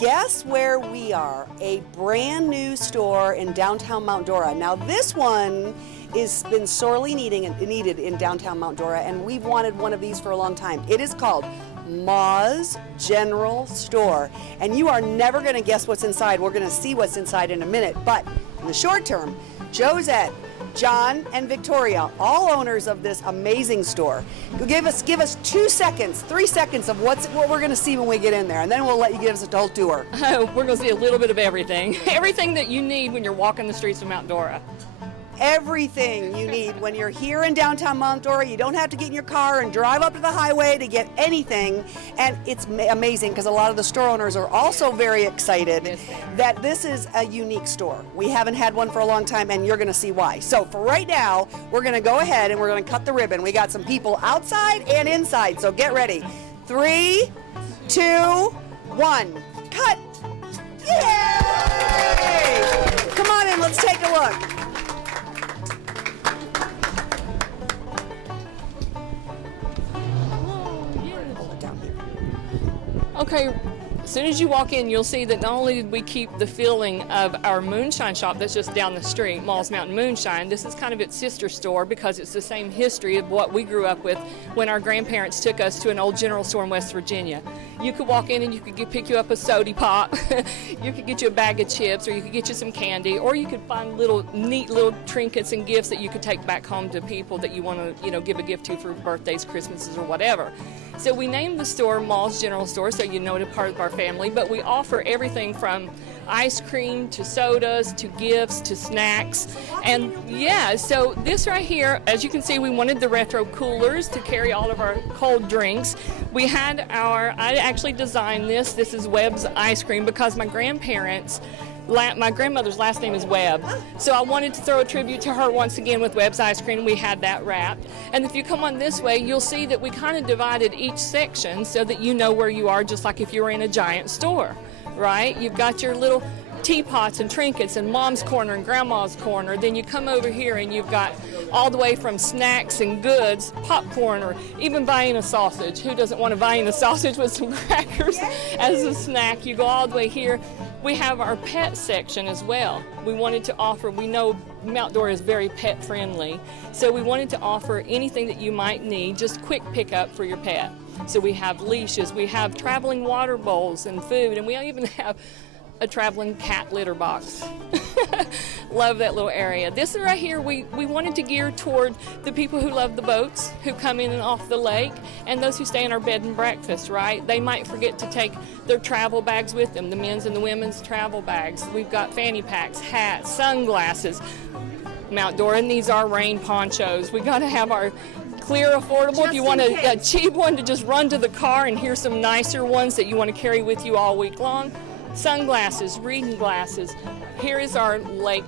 guess where we are? A brand new store in downtown Mount Dora. Now this one has been sorely needed in downtown Mount Dora, and we've wanted one of these for a long time. It is called Ma's General Store, and you are never going to guess what's inside. We're going to see what's inside in a minute, but in the short term, Josette, John, and Victoria, all owners of this amazing store, give us 2 seconds, 3 seconds of what we're going to see when we get in there, and then we'll let you give us a whole tour. Oh, we're going to see a little bit of everything. Everything that you need when you're walking the streets of Mount Dora. Everything you need when you're here in downtown Mount Dora. You don't have to get in your car and drive up to the highway to get anything. And it's amazing because a lot of the store owners are also very excited that this is a unique store. We haven't had one for a long time, and you're going to see why. So for right now, we're going to go ahead and we're going to cut the ribbon. We got some people outside and inside, so get ready. 3, 2, 1, cut! Yay! Come on in, let's take a look. Okay, as soon as you walk in, you'll see that not only did we keep the feeling of our Moonshine shop that's just down the street, Mall's Mountain Moonshine, this is kind of its sister store because it's the same history of what we grew up with when our grandparents took us to an old general store in West Virginia. You could walk in and you could pick you up a soda pop, you could get you a bag of chips, or you could get you some candy, or you could find neat little trinkets and gifts that you could take back home to people that you want to, give a gift to for birthdays, Christmases, or whatever. So we named the store Mall's General Store, so you know it's part of our family, but we offer everything from ice cream to sodas to gifts to snacks. And yeah, so this right here, as you can see, we wanted the retro coolers to carry all of our cold drinks. We had I actually designed this. This is Webb's ice cream because my grandmother's last name is Webb, so I wanted to throw a tribute to her once again with Webb's ice cream. We had that wrapped, and if you come on this way, you'll see that we kind of divided each section so that you know where you are, just like if you were in a giant store, right? You've got your little teapots and trinkets and Mom's corner and Grandma's corner. Then you come over here and you've got all the way from snacks and goods, popcorn, or even buying a sausage. Who doesn't want to buy a sausage with some crackers as a snack? You go all the way here. We have our pet section as well. We wanted to offer, we know Mount Dora is very pet friendly, so we wanted to offer anything that you might need, just quick pickup for your pet. So we have leashes, we have traveling water bowls and food, and we even have a traveling cat litter box. Love that little area. This right here, we wanted to gear toward the people who love the boats, who come in and off the lake, and those who stay in our bed and breakfast, right? They might forget to take their travel bags with them, the men's and the women's travel bags. We've got fanny packs, hats, sunglasses. Mount Dora needs our rain ponchos. We gotta have our clear, affordable. If you want a cheap one to just run to the car, and here's some nicer ones that you want to carry with you all week long. Sunglasses, reading glasses. Here is our lake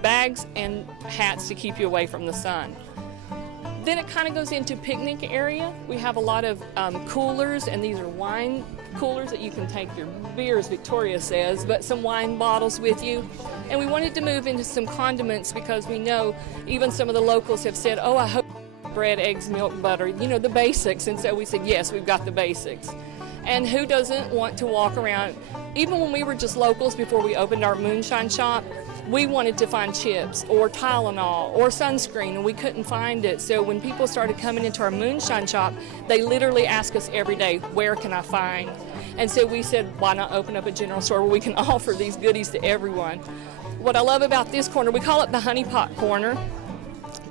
bags and hats to keep you away from the sun. Then it kind of goes into picnic area. We have a lot of coolers, and these are wine coolers that you can take your beers, Victoria says, but some wine bottles with you. And we wanted to move into some condiments because we know even some of the locals have said, oh, I hope bread, eggs, milk, butter, the basics. And so we said, yes, we've got the basics. And who doesn't want to walk around? Even when we were just locals before we opened our Moonshine shop, we wanted to find chips or Tylenol or sunscreen, and we couldn't find it. So when people started coming into our Moonshine shop, they literally ask us every day, where can I find? And so we said, why not open up a general store where we can offer these goodies to everyone? What I love about this corner, we call it the Honey Pot Corner.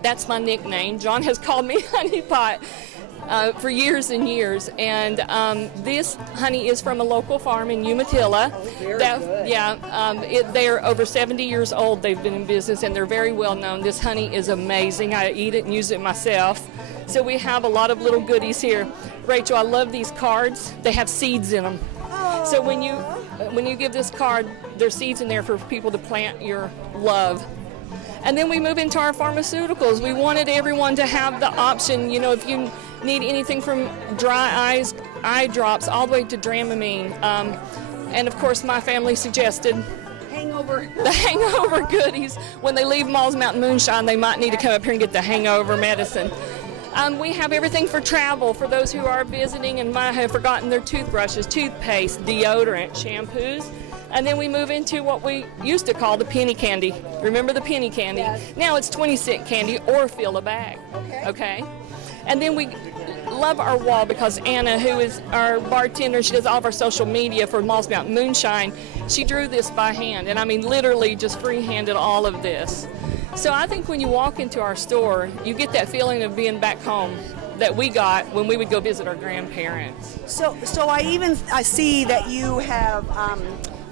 That's my nickname. John has called me Honey Pot for years and years, and this honey is from a local farm in Umatilla. They're over 70 years old. They've been in business, and they're very well known. This honey is amazing. I eat it and use it myself. So we have a lot of little goodies here. Rachel, I love these cards. They have seeds in them. So when you give this card, there's seeds in there for people to plant your love. And then we move into our pharmaceuticals. We wanted everyone to have the option, if you need anything from dry eye drops, all the way to Dramamine. And of course, my family suggested the hangover goodies. When they leave Mall's Mountain Moonshine, they might need to come up here and get the hangover medicine. We have everything for travel for those who are visiting and might have forgotten their toothbrushes, toothpaste, deodorant, shampoos. And then we move into what we used to call the penny candy. Remember the penny candy? Yes. Now it's 20-cent candy or fill a bag. Okay? And then we love our wall because Anna, who is our bartender, she does all of our social media for Malls Mountain Moonshine. She drew this by hand, and I mean literally just free-handed all of this. So I think when you walk into our store, you get that feeling of being back home that we got when we would go visit our grandparents. So I see that you have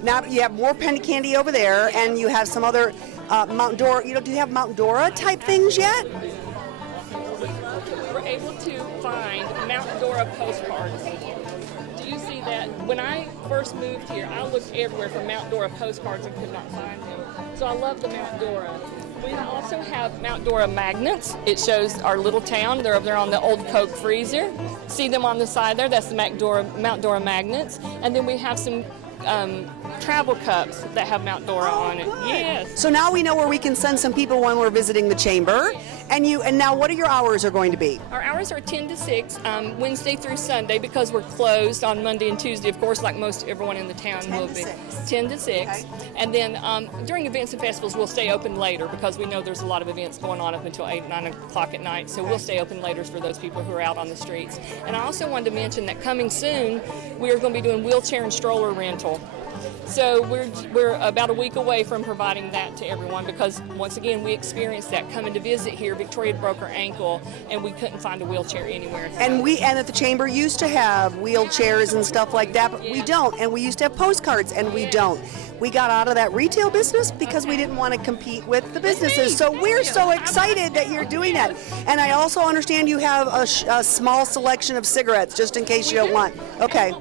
now you have more penny candy over there, and you have some other Mount Dora. Do you have Mount Dora type things yet? We're able to find Mount Dora postcards. Do you see that? When I first moved here, I looked everywhere for Mount Dora postcards and could not find them. So I love the Mount Dora. We also have Mount Dora magnets. It shows our little town. They're over there on the old Coke freezer. See them on the side there? That's the Mount Dora magnets. And then we have some travel cups that have Mount Dora on it. Good. Yes. So now we know where we can send some people when we're visiting the chamber. And now what are your hours are going to be? Our hours are 10 to 6, Wednesday through Sunday, because we're closed on Monday and Tuesday, of course, like most everyone in the town 10 will to be. 6. 10 to 6. Okay. And then during events and festivals, we'll stay open later because we know there's a lot of events going on up until 8, 9 o'clock at night. So we'll stay open later for those people who are out on the streets. And I also wanted to mention that coming soon, we are going to be doing wheelchair and stroller rental. So we're about a week away from providing that to everyone because, once again, we experienced that coming to visit here. Victoria broke her ankle, and we couldn't find a wheelchair anywhere. And at the chamber used to have wheelchairs and stuff like that, but we don't. And we used to have postcards, and we don't. We got out of that retail business because we didn't want to compete with the businesses. So we're so excited that you're doing that. And I also understand you have a small selection of cigarettes, just in case you don't want. Okay.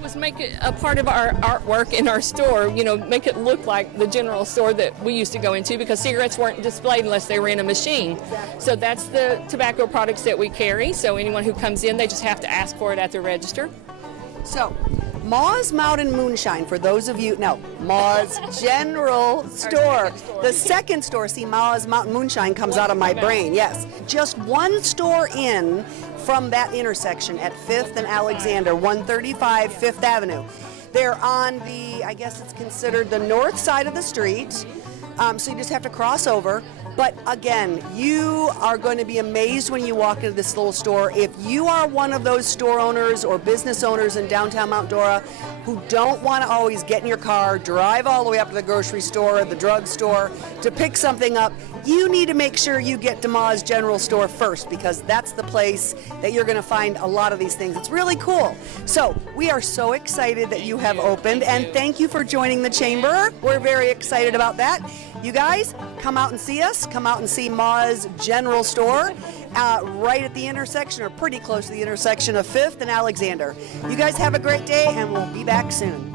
Was make it a part of our artwork in our store, make it look like the general store that we used to go into because cigarettes weren't displayed unless they were in a machine. So that's the tobacco products that we carry. So anyone who comes in, they just have to ask for it at the register. So, Moss Mountain Moonshine, for those of you, Moss General Store. The second store, see, Moss Mountain Moonshine comes out of my brain, yes. Just one store in from that intersection at 5th and Alexander, 135 5th Avenue. They're on I guess it's considered the north side of the street, so you just have to cross over. But again, you are going to be amazed when you walk into this little store. If you are one of those store owners or business owners in downtown Mount Dora who don't want to always get in your car, drive all the way up to the grocery store or the drugstore to pick something up, you need to make sure you get to Ma's General Store first because that's the place that you're going to find a lot of these things. It's really cool. So we are so excited that you have opened, and thank you for joining the chamber. We're very excited about that. You guys, come out and see us. Come out and see Ma's General Store right at the intersection, or pretty close to the intersection of 5th and Alexander. You guys have a great day, and we'll be back soon.